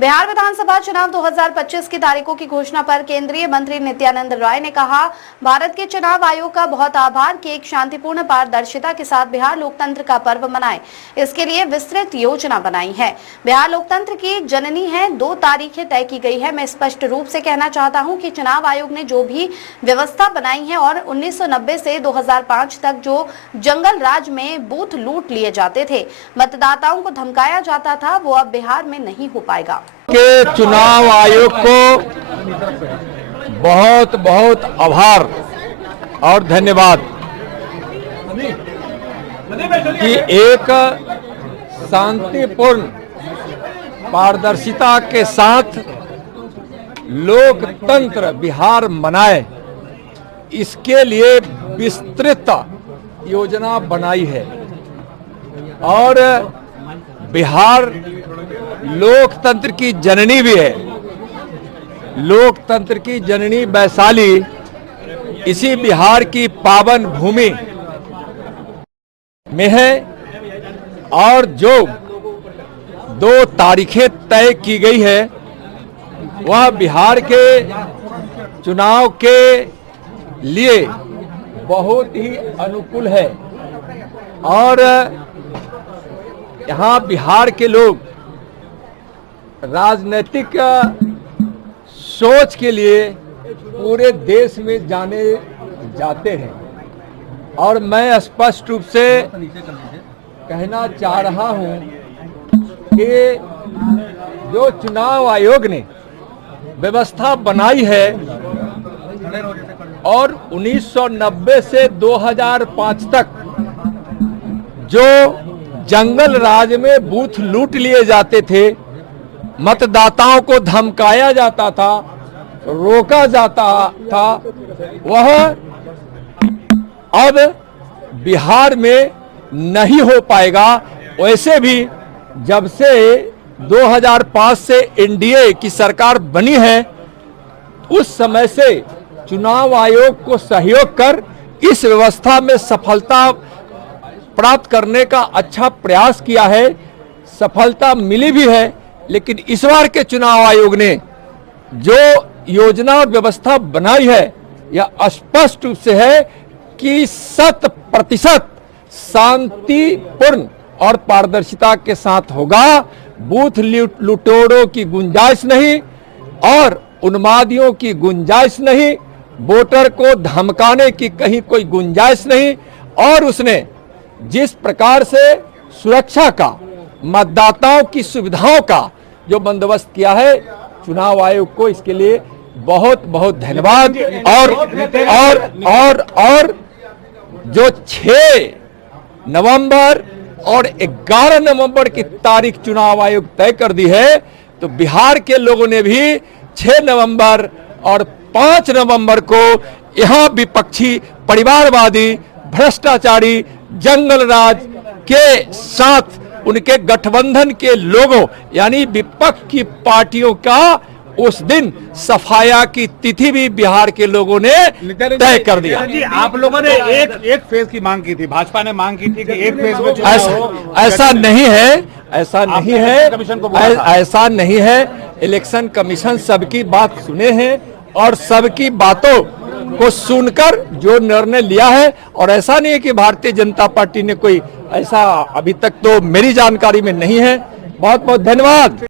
बिहार विधानसभा चुनाव 2025 की तारीखों की घोषणा पर केंद्रीय मंत्री नित्यानंद राय ने कहा, भारत के चुनाव आयोग का बहुत आभार कि एक शांतिपूर्ण पारदर्शिता के साथ बिहार लोकतंत्र का पर्व मनाए। इसके लिए विस्तृत योजना बनाई है। बिहार लोकतंत्र की जननी है, 2 तारीखें तय की गई है। मैं स्पष्ट रूप से कहना चाहता हूं कि चुनाव आयोग ने जो भी व्यवस्था बनाई है और 1990 से 2005 तक जो जंगल राज में बूथ लूट लिए जाते थे, मतदाताओं को धमकाया जाता था, वो अब बिहार में नहीं हो पाएगा। के चुनाव आयोग को बहुत बहुत आभार और धन्यवाद कि एक शांतिपूर्ण पारदर्शिता के साथ लोकतंत्र बिहार मनाए, इसके लिए विस्तृत योजना बनाई है। और बिहार लोकतंत्र की जननी भी है। लोकतंत्र की जननी वैशाली इसी बिहार की पावन भूमि में है। और जो 2 तारीखें तय की गई है वह बिहार के चुनाव के लिए बहुत ही अनुकूल है। और यहाँ बिहार के लोग राजनीतिक सोच के लिए पूरे देश में जाने जाते हैं। और मैं स्पष्ट रूप से कहना चाह रहा हूं कि जो चुनाव आयोग ने व्यवस्था बनाई है और 1990 से 2005 तक जो जंगल राज में बूथ लूट लिए जाते थे, मतदाताओं को धमकाया जाता था, रोका जाता था, वह अब बिहार में नहीं हो पाएगा। वैसे भी जब से 2005 से एनडीए की सरकार बनी है, उस समय से चुनाव आयोग को सहयोग कर इस व्यवस्था में सफलता प्राप्त करने का अच्छा प्रयास किया है। सफलता मिली भी है, लेकिन इस बार के चुनाव आयोग ने जो योजना और व्यवस्था बनाई है, यह स्पष्ट रूप से है कि 100% शांतिपूर्ण और पारदर्शिता के साथ होगा। बूथ लुटेरों की गुंजाइश नहीं और उन्मादियों की गुंजाइश नहीं, वोटर को धमकाने की कहीं कोई गुंजाइश नहीं। और उसने जिस प्रकार से सुरक्षा का, मतदाताओं की सुविधाओं का जो बंदोबस्त किया है, चुनाव आयोग को इसके लिए बहुत बहुत धन्यवाद। और जो 6 नवंबर और 11 नवंबर की तारीख चुनाव आयोग तय कर दी है, तो बिहार के लोगों ने भी 6 नवंबर और 5 नवंबर को यहाँ विपक्षी, परिवारवादी, भ्रष्टाचारी, जंगल राज के साथ उनके गठबंधन के लोगों यानी विपक्ष की पार्टियों का उस दिन सफाया की तिथि भी बिहार के लोगों ने तय कर दिया। जी, आप लोगों ने एक फेज की मांग की थी, भाजपा ने मांग की थी कि एक फेज में ऐसा नहीं है, ऐसा नहीं है, ऐसा नहीं है। इलेक्शन कमीशन सबकी बात सुने हैं और सबकी बातों को सुनकर जो निर्णय लिया है। और ऐसा नहीं है कि भारतीय जनता पार्टी ने कोई ऐसा, अभी तक तो मेरी जानकारी में नहीं है। बहुत बहुत धन्यवाद।